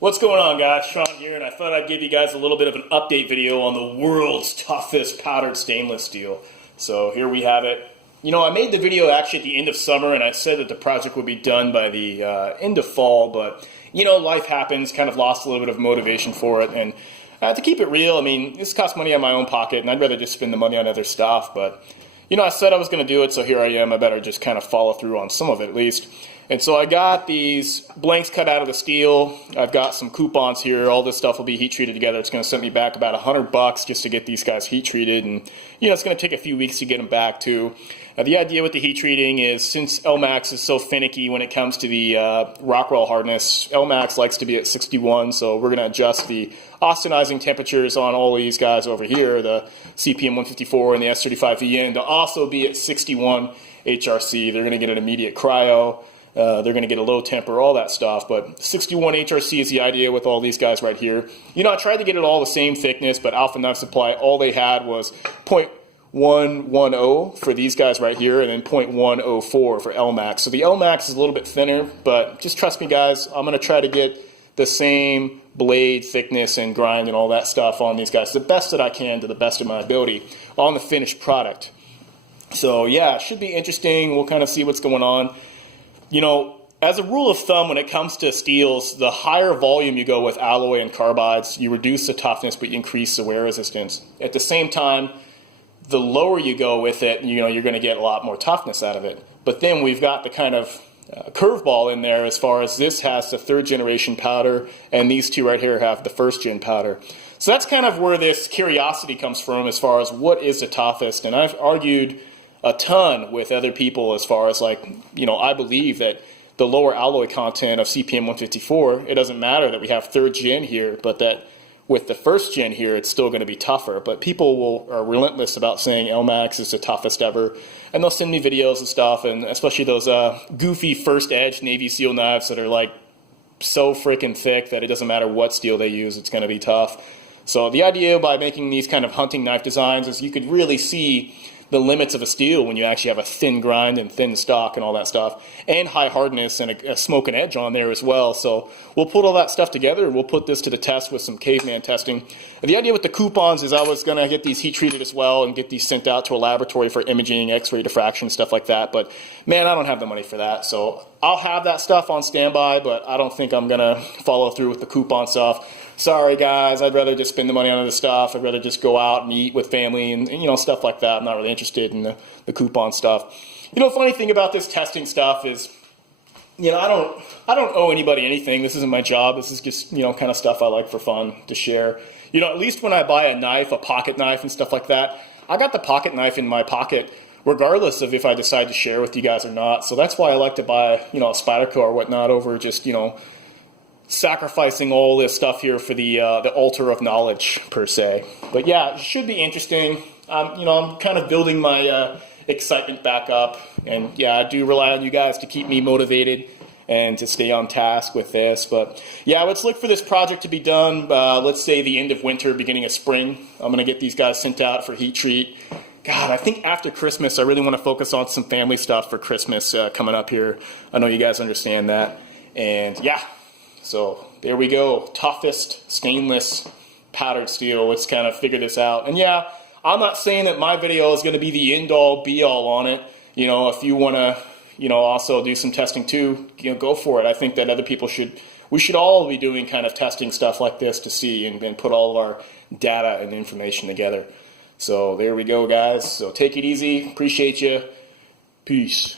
What's going on, guys? Sean here, and I thought I'd give you guys a little bit of an update video on the world's toughest powdered stainless steel. So here we have it. You know, I made the video actually at the end of summer, and I said that the project would be done by the end of fall, but, you know, life happens, kind of lost a little bit of motivation for it, and to keep it real, I mean, this costs money out of my own pocket, and I'd rather just spend the money on other stuff, but, you know, I said I was going to do it, so here I am. I better just kind of follow through on some of it at least. And so I got these blanks cut out of the steel. I've got some coupons here. All this stuff will be heat treated together. It's going to set me back about $100 just to get these guys heat treated. And, you know, it's going to take a few weeks to get them back too. The idea with the heat treating is since Elmax is so finicky when it comes to the Rockwell hardness, Elmax likes to be at 61. So we're going to adjust the austenizing temperatures on all these guys over here, the CPM 154 and the S35VN, to also be at 61 HRC. They're going to get an immediate cryo. They're going to get a low temper, all that stuff, but 61 HRC is the idea with all these guys right here. You know, I tried to get it all the same thickness, but Alpha Knife Supply, all they had was 0.110 for these guys right here, and then 0.104 for Elmax. So the Elmax is a little bit thinner, but just trust me, guys, I'm going to try to get the same blade thickness and grind and all that stuff on these guys, the best that I can to the best of my ability on the finished product. So yeah, it should be interesting. We'll kind of see what's going on. You know, as a rule of thumb, when it comes to steels, the higher volume you go with alloy and carbides, you reduce the toughness, but you increase the wear resistance. At the same time, the lower you go with it, you know, you're going to get a lot more toughness out of it. But then we've got the kind of curveball in there as far as this has the third generation powder, and these two right here have the first gen powder. So that's kind of where this curiosity comes from as far as what is the toughest. And I've argued a ton with other people as far as, like, you know, I believe that the lower alloy content of CPM 154, it doesn't matter that we have third gen here, but that with the first gen here, it's still going to be tougher. But people are relentless about saying Elmax is the toughest ever, and they'll send me videos and stuff, and especially those goofy first edge Navy SEAL knives that are like so freaking thick that it doesn't matter what steel they use, it's going to be tough. So the idea by making these kind of hunting knife designs is you could really see the limits of a steel when you actually have a thin grind and thin stock and all that stuff, and high hardness and a smoke and edge on there as well. So we'll put all that stuff together and we'll put this to the test with some caveman testing. The idea with the coupons is I was going to get these heat treated as well and get these sent out to a laboratory for imaging, x-ray diffraction, stuff like that. But man, I don't have the money for that. So I'll have that stuff on standby, but I don't think I'm going to follow through with the coupon stuff. Sorry guys, I'd rather just spend the money on other stuff. I'd rather just go out and eat with family and you know, stuff like that. I'm not really interested in the coupon stuff. You know, funny thing about this testing stuff is, you know, I don't owe anybody anything. This isn't my job. This is just, you know, kind of stuff I like for fun to share. You know, at least when I buy a knife, a pocket knife and stuff like that, I got the pocket knife in my pocket regardless of if I decide to share with you guys or not. So that's why I like to buy, you know, a Spyderco or whatnot over just, you know, sacrificing all this stuff here for the altar of knowledge per se. But yeah, it should be interesting. You know, I'm kind of building my excitement back up, and yeah, I do rely on you guys to keep me motivated and to stay on task with this. But yeah, let's look for this project to be done, let's say the end of winter, beginning of spring. I'm gonna get these guys sent out for heat treat. God, I think after Christmas, I really want to focus on some family stuff for Christmas coming up here. I know you guys understand that. And yeah, so there we go. Toughest stainless powdered steel. Let's kind of figure this out. And yeah, I'm not saying that my video is going to be the end-all, be-all on it. You know, if you want to, you know, also do some testing too, you know, go for it. I think that other people we should all be doing kind of testing stuff like this to see and put all of our data and information together. So there we go, guys. So take it easy. Appreciate you. Peace.